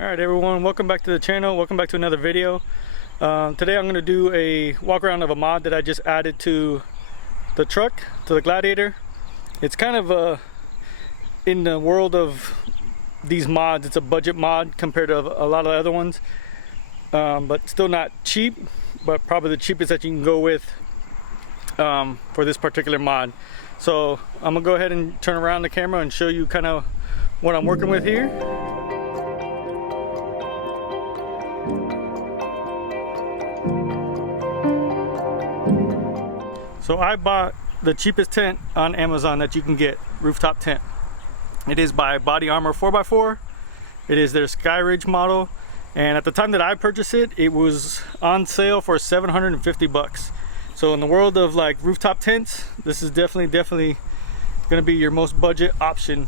Alright everyone, welcome back to the channel, welcome back to another video. Today I'm going to do a walk around of a mod that I just added to the truck, to the Gladiator. It's kind of in the world of these mods, it's a budget mod compared to a lot of other ones, but still not cheap, but probably the cheapest that you can go with for this particular mod. So I'm going to go ahead and turn around the camera and show you kind of what I'm working with here. So I bought the cheapest tent on Amazon that you can get, Rooftop tent. It is by BODYARMOR4x4. It is their Skyridge model, and at the time that I purchased it, it was on sale for 750 bucks. So in the world of like rooftop tents, this is definitely gonna be your most budget option.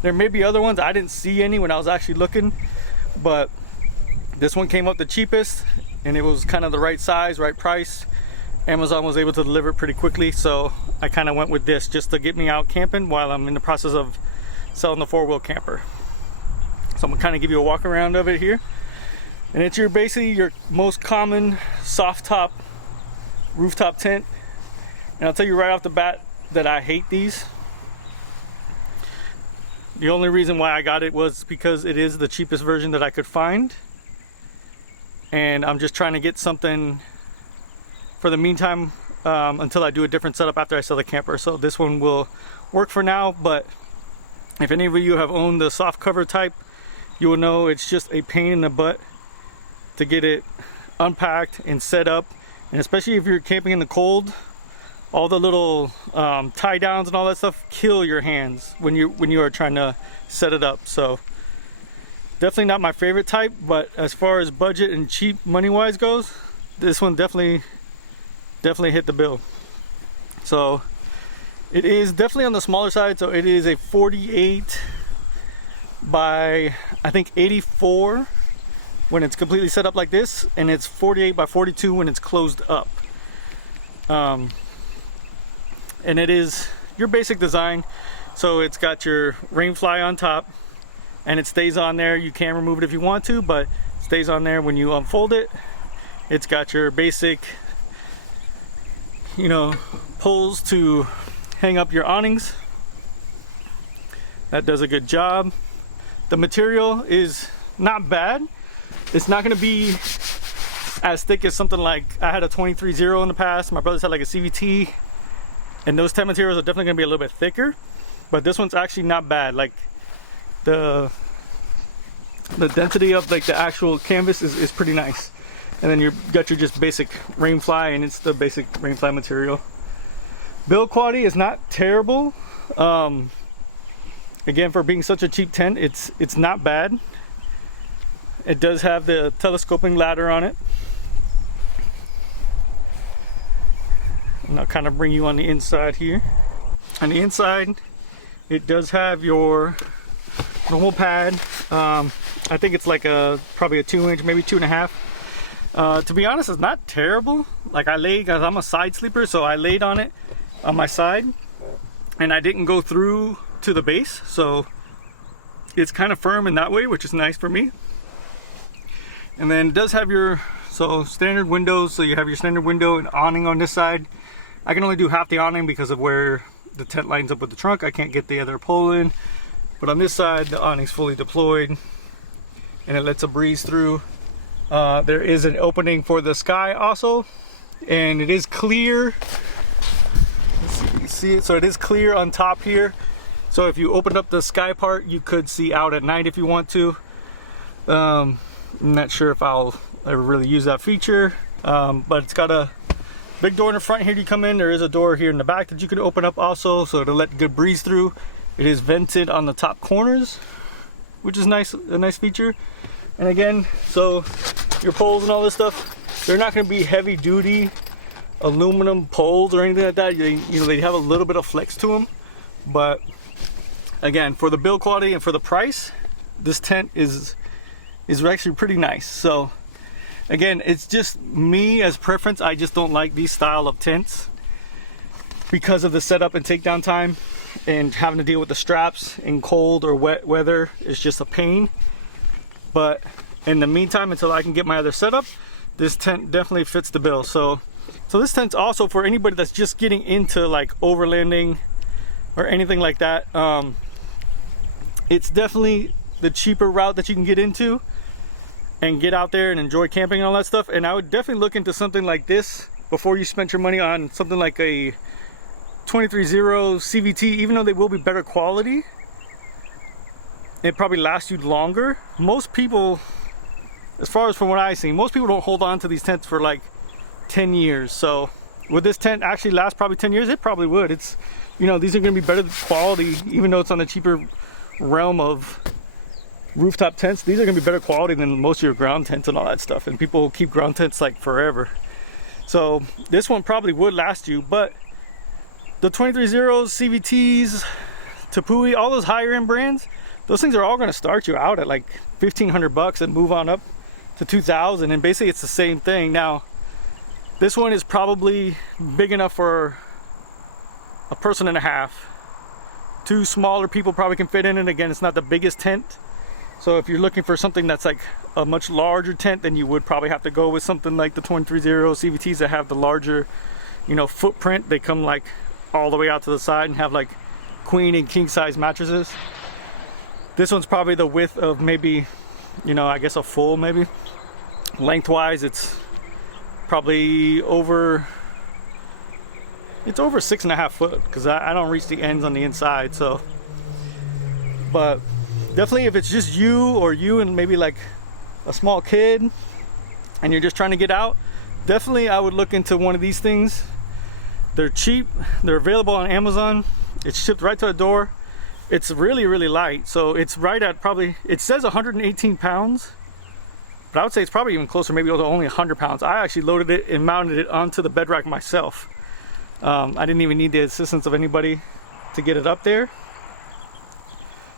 There may be other ones, I didn't see any when I was actually looking, but this one came up the cheapest, and it was kind of the right size, right price. Amazon was able to deliver it pretty quickly, so I kind of went with this just to get me out camping while I'm in the process of selling the four-wheel camper. So I'm gonna kind of give you a walk around of it here, and it's basically your most common soft top rooftop tent. And I'll tell you right off the bat that I hate these. The only reason why I got it was because it is the cheapest version that I could find, and I'm just trying to get something for the meantime until I do a different setup after I sell the camper. So this one will work for now, but if any of you have owned the soft cover type, you will know it's just a pain in the butt to get it unpacked and set up, and especially if you're camping in the cold, all the little tie downs and all that stuff kill your hands when you are trying to set it up. So definitely not my favorite type, but as far as budget and cheap money wise goes, this one definitely hit the bill. So it is definitely on the smaller side, so it is a 48 by I think 84 when it's completely set up like this, and it's 48 by 42 when it's closed up. And it is your basic design, so it's got your rain fly on top, and it stays on there. You can remove it if you want to, but it stays on there when you unfold it. It's got your basic, you know, poles to hang up your awnings. That does a good job. The material is not bad. It's not going to be as thick as something like I had a 23-0 in the past. My brothers had like a CVT, and those tent materials are definitely going to be a little bit thicker, but this one's actually not bad. Like the density of like the actual canvas is pretty nice. And then you got your just basic rain fly, and it's the basic rain fly material. Build quality is not terrible. Again, for being such a cheap tent, it's not bad. It does have the telescoping ladder on it. And I'll kind of bring you on the inside here. On the inside, it does have your normal pad. I think it's like probably a 2-inch, maybe 2.5. To be honest, it's not terrible. Like I laid, because I'm a side sleeper, so I laid on it on my side, and I didn't go through to the base, so it's kind of firm in that way, which is nice for me. And then it does have your standard windows, so you have your standard window and awning on this side. I can only do half the awning because of where the tent lines up with the trunk. I can't get the other pole in, but on this side the awning's fully deployed, and it lets a breeze through. There is an opening for the sky also, and it is clear. Let's see if you can see it. So it is clear on top here, so if you opened up the sky part, you could see out at night if you want to. I'm not sure if I'll ever really use that feature, but it's got a big door in the front here. You come in, there is a door here in the back that you can open up also, so to let good breeze through. It is vented on the top corners, which is nice, a nice feature. And again, so your poles and all this stuff, they're not going to be heavy duty aluminum poles or anything like that. They have a little bit of flex to them, but again, for the build quality and for the price, this tent is actually pretty nice. So again, it's just me as preference. I just don't like these style of tents because of the setup and takedown time, and having to deal with the straps in cold or wet weather is just a pain. But in the meantime, until I can get my other setup, this tent definitely fits the bill. So this tent's also for anybody that's just getting into like overlanding or anything like that. It's definitely the cheaper route that you can get into and get out there and enjoy camping and all that stuff. And I would definitely look into something like this before you spend your money on something like a 23-0 CVT. Even though they will be better quality, it probably lasts you longer. Most people, as far as from what I've seen, most people don't hold on to these tents for like 10 years. So would this tent actually last probably 10 years? It probably would. It's, you know, these are going to be better quality, even though it's on the cheaper realm of rooftop tents. These are going to be better quality than most of your ground tents and all that stuff. And people keep ground tents like forever. So this one probably would last you. But the 23-0s, CVTs, Tepui, all those higher end brands, those things are all going to start you out at like $1,500 and move on up to $2,000, and basically it's the same thing. Now this one is probably big enough for a person and a half. Two smaller people probably can fit in it. Again, it's not the biggest tent, so if you're looking for something that's like a much larger tent, then you would probably have to go with something like the 23-0 CVTs that have the larger, you know, footprint. They come like all the way out to the side and have like queen and king size mattresses. This one's probably the width of maybe, you know, I guess a full maybe. Lengthwise, it's probably over, it's over 6.5 foot, because I don't reach the ends on the inside. So, but definitely if it's just you and maybe like a small kid and you're just trying to get out, definitely I would look into one of these things. They're cheap, they're available on Amazon, it's shipped right to the door. It's really, really light, so it's right at probably, it says 118 pounds, but I would say it's probably even closer, maybe only 100 pounds. I actually loaded it and mounted it onto the bed rack myself. I didn't even need the assistance of anybody to get it up there.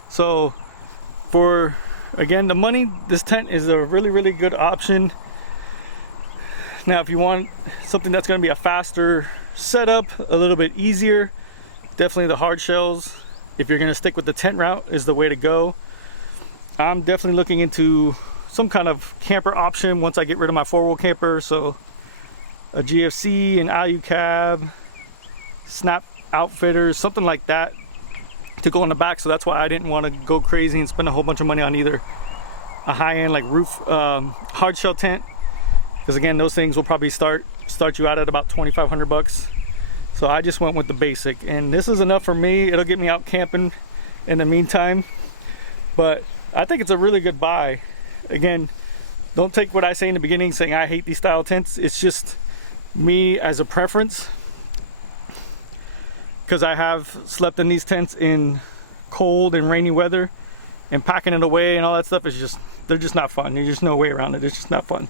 So for, again, the money, this tent is a really, really good option. Now if you want something that's going to be a faster setup, a little bit easier, definitely the hard shells, if you're going to stick with the tent route, is the way to go. I'm definitely looking into some kind of camper option once I get rid of my 4-wheel camper. So a GFC, an IU cab, snap outfitters, something like that to go on the back. So that's why I didn't want to go crazy and spend a whole bunch of money on either a high-end like roof hard shell tent, because again, those things will probably start you out at about $2,500. So I just went with the basic, and this is enough for me. It'll get me out camping in the meantime, but I think it's a really good buy. Again, don't take what I say in the beginning saying I hate these style tents. It's just me as a preference, because I have slept in these tents in cold and rainy weather, and packing it away and all that stuff is just, they're just not fun. There's just no way around it. It's just not fun.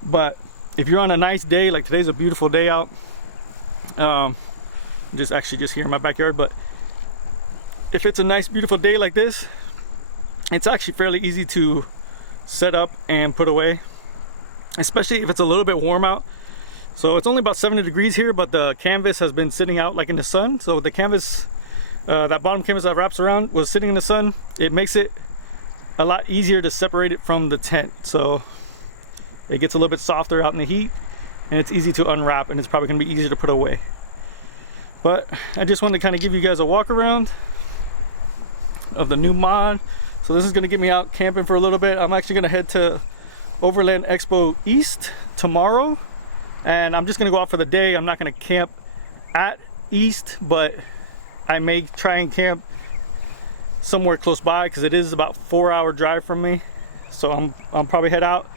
But if you're on a nice day, like today's a beautiful day out, just here in my backyard, but if it's a nice beautiful day like this, it's actually fairly easy to set up and put away, especially if it's a little bit warm out. So it's only about 70 degrees here, but the canvas has been sitting out like in the sun. So the canvas, that bottom canvas that wraps around, was sitting in the sun. It makes it a lot easier to separate it from the tent, so it gets a little bit softer out in the heat, and it's easy to unwrap, and it's probably going to be easier to put away. But I just wanted to kind of give you guys a walk around of the new mod. So this is going to get me out camping for a little bit. I'm actually going to head to Overland Expo East tomorrow, and I'm just going to go out for the day. I'm not going to camp at East, but I may try and camp somewhere close by, because it is about 4-hour drive from me. So I'll probably head out,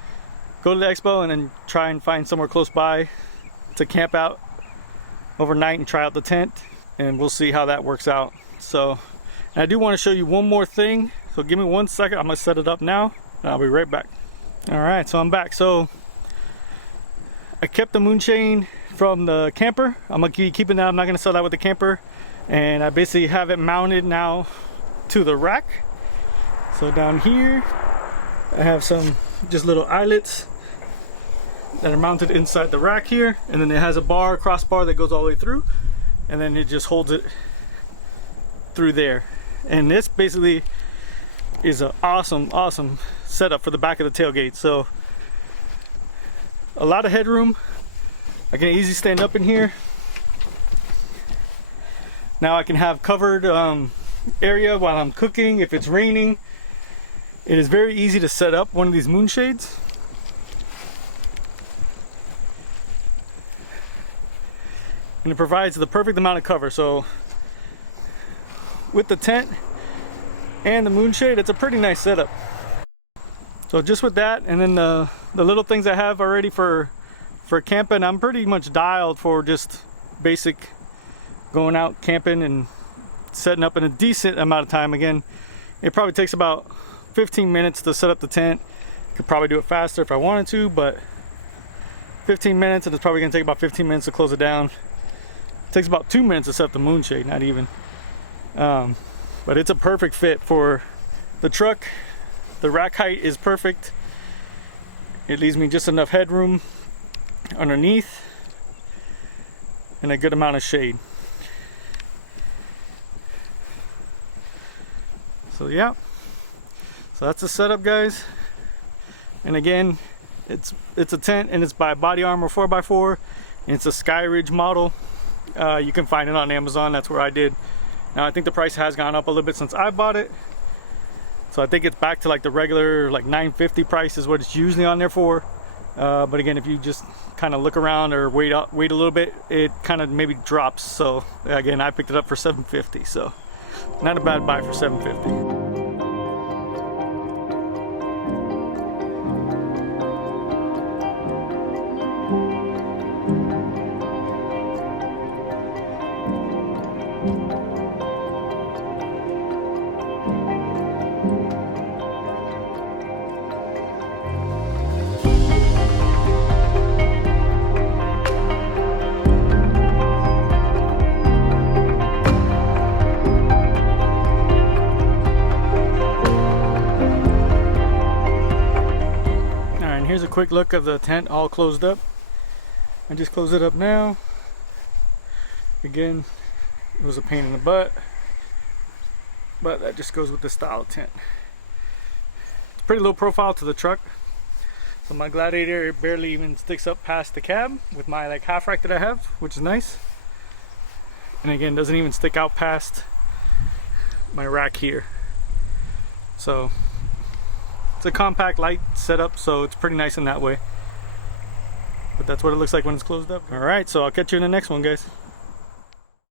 go to the expo, and then try and find somewhere close by to camp out overnight and try out the tent, and we'll see how that works out. So, and I do want to show you one more thing, so give me 1 second. I'm gonna set it up now and I'll be right back. All right, so I'm back. So I kept the moon chain from the camper. I'm gonna keep keeping that. I'm not gonna sell that with the camper, and I basically have it mounted now to the rack. So down here I have some just little eyelets that are mounted inside the rack here, and then it has a bar, crossbar that goes all the way through, and then it just holds it through there. And this basically is an awesome setup for the back of the tailgate. So a lot of headroom. I can easily stand up in here. Now I can have covered area while I'm cooking if it's raining. It is very easy to set up one of these moonshades. And it provides the perfect amount of cover. So with the tent and the moonshade, it's a pretty nice setup. So just with that, and then the little things I have already for camping, I'm pretty much dialed for just basic going out camping and setting up in a decent amount of time. Again, it probably takes about 15 minutes to set up the tent. Could probably do it faster if I wanted to, but 15 minutes, and it's probably gonna take about 15 minutes to close it down. It takes about 2 minutes to set up the moonshade, not even. But it's a perfect fit for the truck. The rack height is perfect. It leaves me just enough headroom underneath and a good amount of shade. So yeah, so that's the setup, guys. And again, it's a tent, and it's by BODYARMOR4x4, and it's a Sky Ridge model. You can find it on Amazon. That's where I did. Now I think the price has gone up a little bit since I bought it, so I think it's back to like the regular like $9.50 price is what it's usually on there for. But again, if you just kind of look around or wait a little bit, it kind of maybe drops. So again, I picked it up for $7.50, so not a bad buy for $7.50. Here's a quick look of the tent all closed up. I just closed it up now. Again, it was a pain in the butt, but that just goes with the style of tent. It's pretty low profile to the truck, so my Gladiator barely even sticks up past the cab with my like half rack that I have, which is nice. And again, doesn't even stick out past my rack here. So it's a compact, light setup, so it's pretty nice in that way. But that's what it looks like when it's closed up. All right, so I'll catch you in the next one, guys.